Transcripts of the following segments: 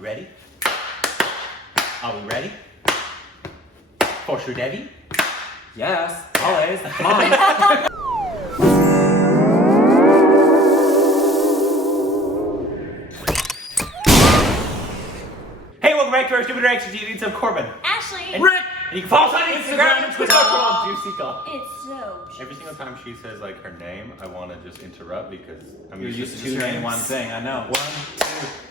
ready? Are we ready? For Sridevi? Yes, always. Come on. Hey, welcome back to our Stupid Reactions. You need some Corbin. Ashley. And Rick. And you can follow us on Instagram and Twitter for Juicy Call. It's so juicy. Every single time she says like her name, I want to just interrupt because I'm You're used to just saying one thing, I know. 1,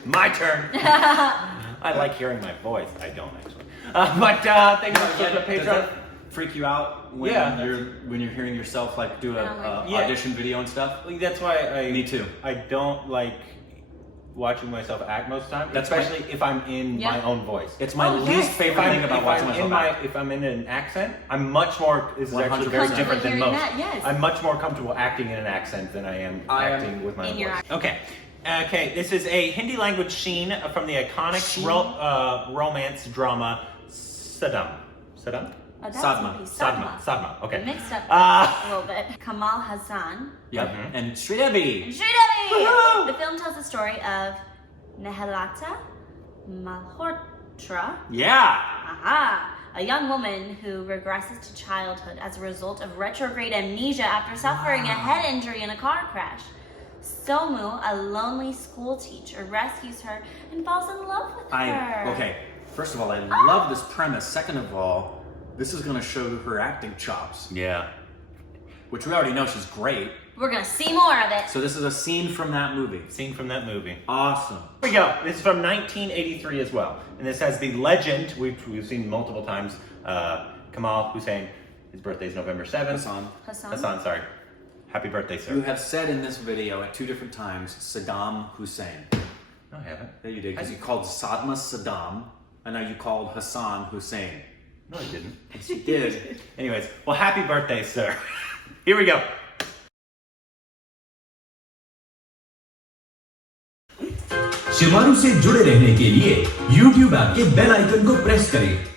2, my turn. I like hearing my voice. I don't actually. Thank you for the Does Patreon. that freak you out when Yeah. you're hearing yourself like do a Yeah. audition video and stuff? That's why Me too. I don't like watching myself act most of the time, That's especially if I'm in my own voice. It's my least favorite thing about watching myself act. If I'm in an accent, I'm much more. This is actually very 100% different than most. That, yes. I'm much more comfortable acting in an accent than I am acting with my own voice. Okay, this is a Hindi language scene from the iconic romance drama Sadma. Sadma. Okay. Mixed up a little bit. Kamal Haasan. Yep. And Sridevi. Sridevi! The film tells the story of Nehalata Malhotra. Yeah. A young woman who regresses to childhood as a result of retrograde amnesia after suffering a head injury in a car crash. Somu, a lonely school teacher, rescues her and falls in love with her. Okay, first of all, I love this premise. Second of all, this is going to show her acting chops. Yeah. Which we already know she's great. We're gonna see more of it. So this is a scene from that movie. Scene from that movie. Awesome. Here we go. This is from 1983 as well. And this has the legend, we've seen multiple times, Kamal Hussein. His birthday is November 7th. Hassan, sorry. Happy birthday, sir. You have said in this video at 2 different times, Saddam Hussein. No, I haven't. Yeah, you did, because you called Sadma Saddam, and now you called Hassan Hussein. No, I didn't. Yes, you did. Anyways, well, happy birthday, sir. Here we go. Shemaroo से जुड़े रहने के लिए YouTube app के bell icon को press करें।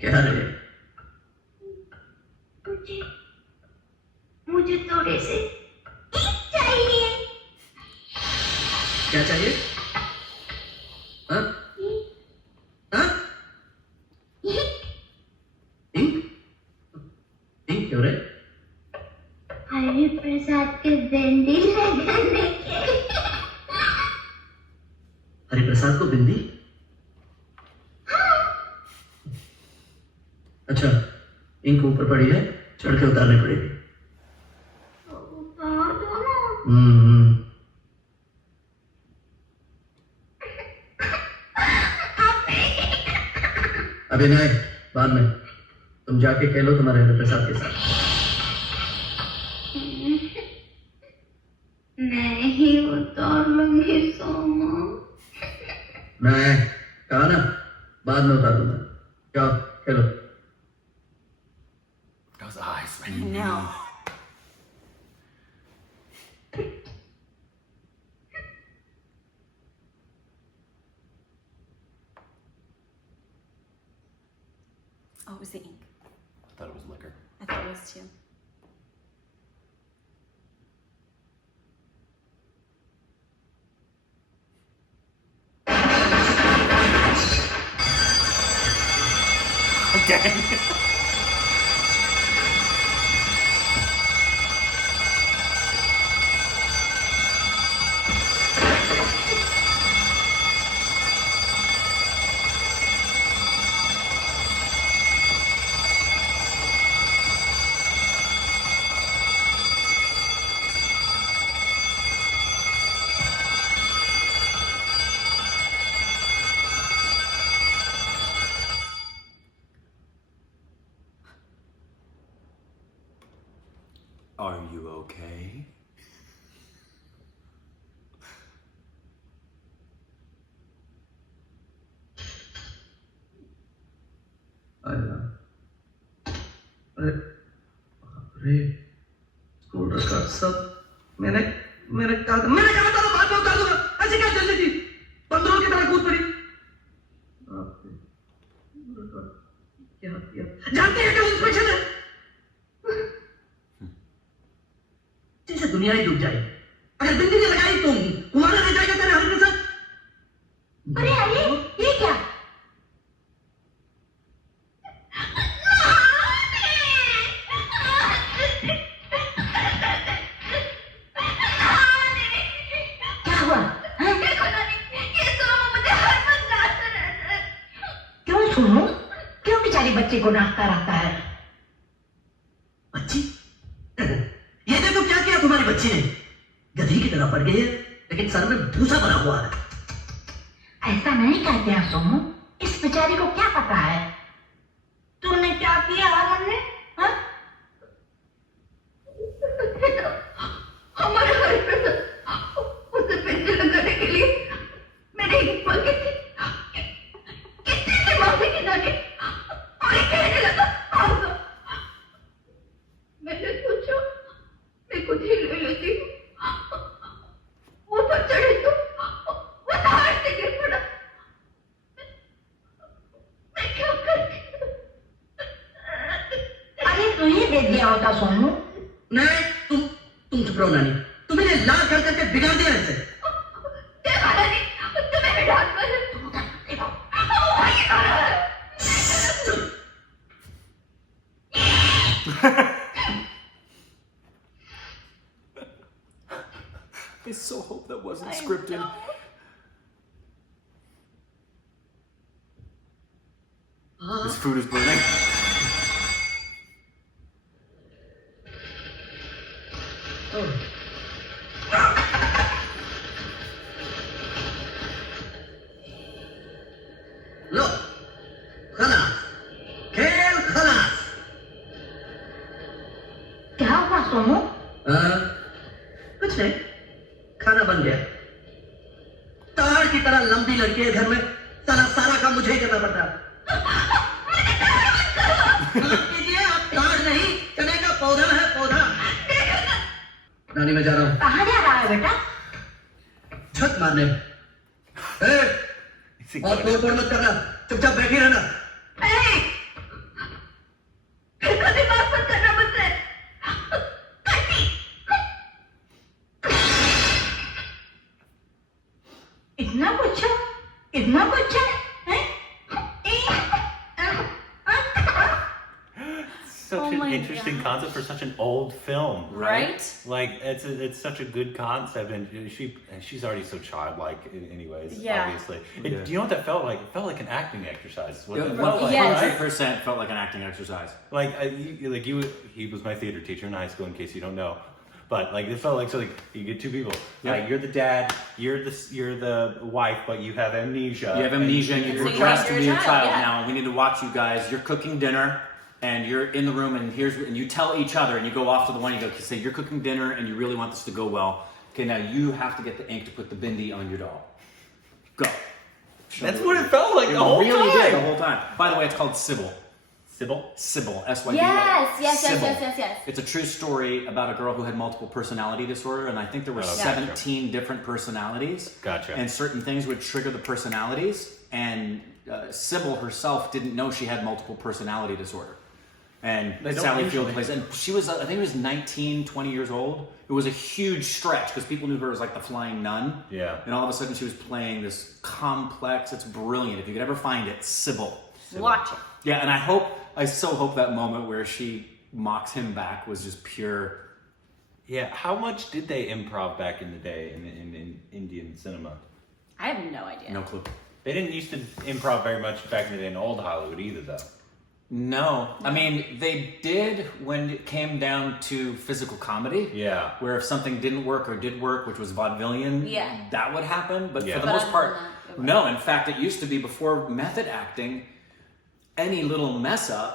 क्या रे? मुझे थोड़े से चाहिए। क्या चाहिए? हाँ? हाँ? इंक? इंक क्यों रे? हरि प्रसाद के बिंदी लगाने के। हरि प्रसाद को बिंदी? अच्छा, इंक ऊपर पड़ी है, चढ़ के उतारनी पड़ेगी। उतार दो ना। अभी नहीं, बाद में। तुम जाके खेलो तुम्हारे हरि प्रसाद के साथ। नहीं उतार लूंगी सोमा। नहीं, कहा ना, बाद में उतार दूंगा। जाओ, खेलो। Those eyes, I man. know. Oh, it was the ink. I thought it was liquor. I thought it was too. Dang. Are you okay? अरे स्कूल रिकॉर्ड सब मैंने कहा था बाद में उतार दूंगा। ऐसे क्या जल्दी थी बंदरों की तरह कूद पड़ी। क्या किया जानते हैं क्या इंस्पेक्शन है जैसे दुनिया ही डूब जाए अगर बिंदी ने लगाई तो कुमारा रह जाएगा तेरे हर के साथ। अरे अरे ये क्या क्या हुआ क्यों सुनो क्यों बेचारी बच्चे को डांटता रहता है। बच्ची ये देखो क्या किया तुम्हारी बच्ची ने गधी की तरह पड़ गई है लेकिन सर में भूसा भरा हुआ है। ऐसा नहीं कहते हैं सोमू इस बेचारी को क्या पता है तूने क्या किया हमने हाँ? हमारे घर पे उसे पेंसिल लगाने के लिए मैंने हिम्मत की थी कितने दिमाग की जाने और ये कहने लगा आओ मैंने सोचा मैं खुद ही ले लेती हूँ ऊपर चढ़े तो वो धार से गिर पड़ा मैं क्या करती अरे तू ही दे दिया होता सोनू नहीं तुम चुप रहो नानी तुम्हें लाल कर करके बिगाड़ दिया ऐसे। तुम्हें भी डांट कर I so hope that wasn't scripted. This food is burning. लो खलास खेल खलास। क्या हुआ सोनू कुछ नहीं खाना बन गया। ताड़ की तरह लंबी लड़की है घर में सारा काम मुझे ही करना पड़ता है। कीजिए आप ताड़ नहीं चने का पौधा है पौधा। नानी मैं जा रहा हूँ। कहाँ जा रहा है बेटा छत मारने। और तोड़ मत करना चुपचाप बैठी रहना। दिमाग मत करना मुझसे इतना कुछ है Such Oh an my interesting God. concept for such an old film. Right? Like it's such a good concept, and she's already so childlike, anyways. Yeah. Obviously, Yeah. do you know what that felt like? It felt like an acting exercise. What it It felt like, Yes. right? 100% felt like an acting exercise. Like he was my theater teacher in high school. In case you don't know, but like it felt like so. Like you get two people. Yeah. Like you're the dad, you're the wife, but you have amnesia. You have amnesia and So you're you dressed want to be your a child, child yeah. now. We need to watch you guys. You're cooking dinner and you're in the room and you tell each other and you go off to the one you go say you're cooking dinner and you really want this to go well. Okay, now you have to get the ink to put the bindi on your doll. Go. That's what it felt like It the whole really time. did the whole time. By the way, it's called Sybil. Sybil. Sybil. S-Y-B-I-L. Yes. Sybil. Yes. It's a true story about a girl who had multiple personality disorder, and I think there were Oh, gotcha. 17 different personalities. Gotcha. And certain things would trigger the personalities, and Sybil herself didn't know she had multiple personality disorder. And They don't Sally usually. Field plays, and she was, I think it was 19, 20 years old. It was a huge stretch because people knew her as like the flying nun. Yeah. And all of a sudden she was playing this complex, it's brilliant. If you could ever find it, Sybil. Watch it. Yeah, and I so hope that moment where she mocks him back was just pure. Yeah. How much did they improv back in the day in Indian cinema? I have no idea. No clue. They didn't used to improv very much back in the day in old Hollywood either, though. No. I mean, they did when it came down to physical comedy. Yeah. Where if something didn't work or did work, which was vaudevillian, Yeah. that would happen. But Yeah. for the But most other part, than that, it no. In fact, it used to be before method acting, any little mess up,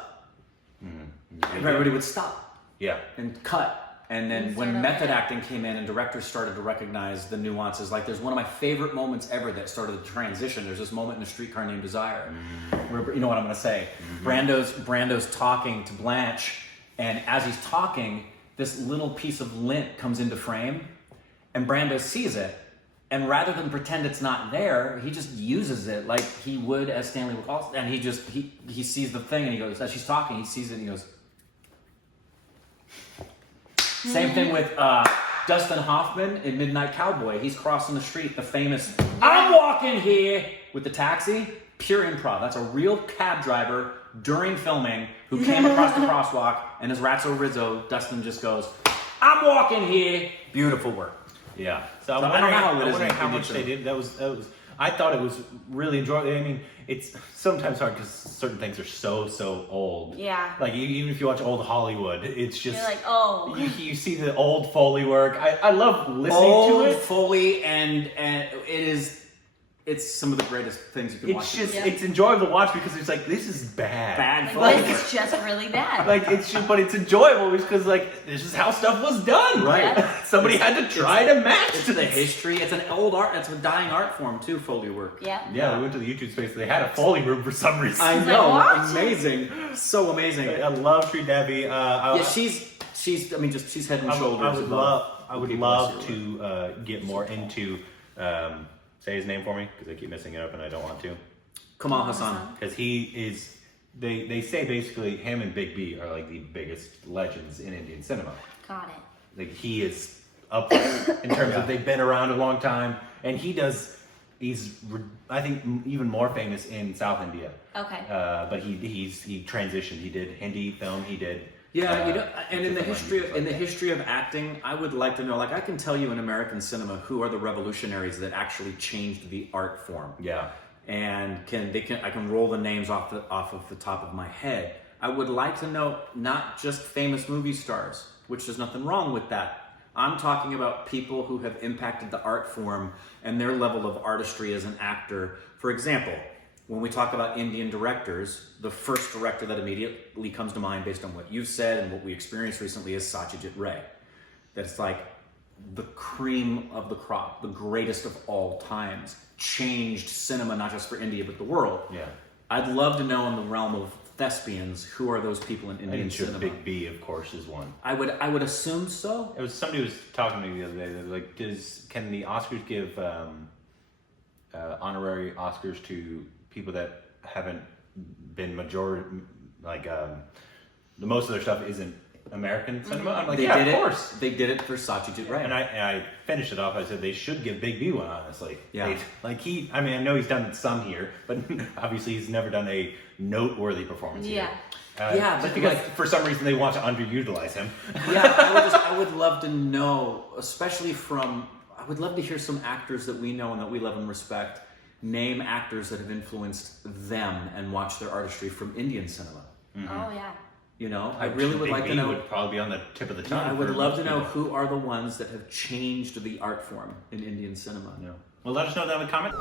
everybody would stop Yeah. and cut. And then when method acting came in and directors started to recognize the nuances, like there's one of my favorite moments ever that started the transition. There's this moment in A Streetcar Named Desire, where, you know what I'm going to say. Brando's talking to Blanche, and as he's talking, this little piece of lint comes into frame, and Brando sees it, and rather than pretend it's not there, he just uses it like he would as Stanley recalls, and he sees the thing, and he goes, as she's talking, he sees it, and he goes. Same thing with Dustin Hoffman in Midnight Cowboy. He's crossing the street, the famous, I'm walking here, with the taxi. Pure improv. That's a real cab driver during filming who came across the crosswalk, and as Ratso Rizzo, Dustin just goes, I'm walking here. Beautiful work. Yeah. So I don't know how it is. I wonder how much they did. That was. I thought it was really enjoyable. I mean, it's sometimes hard because certain things are so old. Yeah. Like even if you watch old Hollywood, it's just you're like, oh. You see the old Foley work. I love listening old to it. Foley and it's some of the greatest things you can watch. It's just it's enjoyable to watch because it's like this is bad. Bad. Like, this is just really bad. Like it's just, but it's enjoyable because like this is how stuff was done, right? Yeah. Somebody had to try to match. It's the history. It's an old art. It's a dying art form too. Foley work. Yeah. Yeah, we went to the YouTube space. They had a Foley room for some reason. I know. Like, amazing. So amazing. I love Sridevi. Yeah, she's. I mean, just she's head and shoulders above. I would love to get more into. Say his name for me because I keep messing it up and I don't want to. Kamal Haasan. Because he is. They say basically him and Big B are like the biggest legends in Indian cinema. Got it. Like he is up there in terms of they've been around a long time, and he's I think even more famous in South India. Okay. But he transitioned. He did Hindi film. He did. Yeah, you know, and in the history of acting, I would like to know. Like, I can tell you in American cinema who are the revolutionaries that actually changed the art form. Yeah. And I can roll the names off of the top of my head. I would like to know not just famous movie stars, which there's nothing wrong with that. I'm talking about people who have impacted the art form and their level of artistry as an actor. For example, when we talk about Indian directors, the first director that immediately comes to mind based on what you've said and what we experienced recently is Satyajit Ray. That's like the cream of the crop, the greatest of all times, changed cinema, not just for India, but the world. Yeah. I'd love to know in the realm of thespians, who are those people in Indian cinema? Big B, of course, is one. I would assume so. It was somebody who was talking to me the other day. They're like, can the Oscars give honorary Oscars to people that haven't been majority, like the most of their stuff isn't American cinema? I'm like, of course. They did it for Satyajit Ray. And I finished it off. I said they should give Big B one, honestly. Yeah. I mean, I know he's done some here, but obviously he's never done a noteworthy performance here. Yeah, but because for some reason they want to underutilize him. I would love to know, especially I would love to hear some actors that we know and that we love and respect name actors that have influenced them and watch their artistry from Indian cinema. Mm-hmm. Oh yeah. You know, I really would like to know. Would probably be on the tip of the tongue. I would love to know who are the ones that have changed the art form in Indian cinema. Yeah. Well, let us know down in the comments.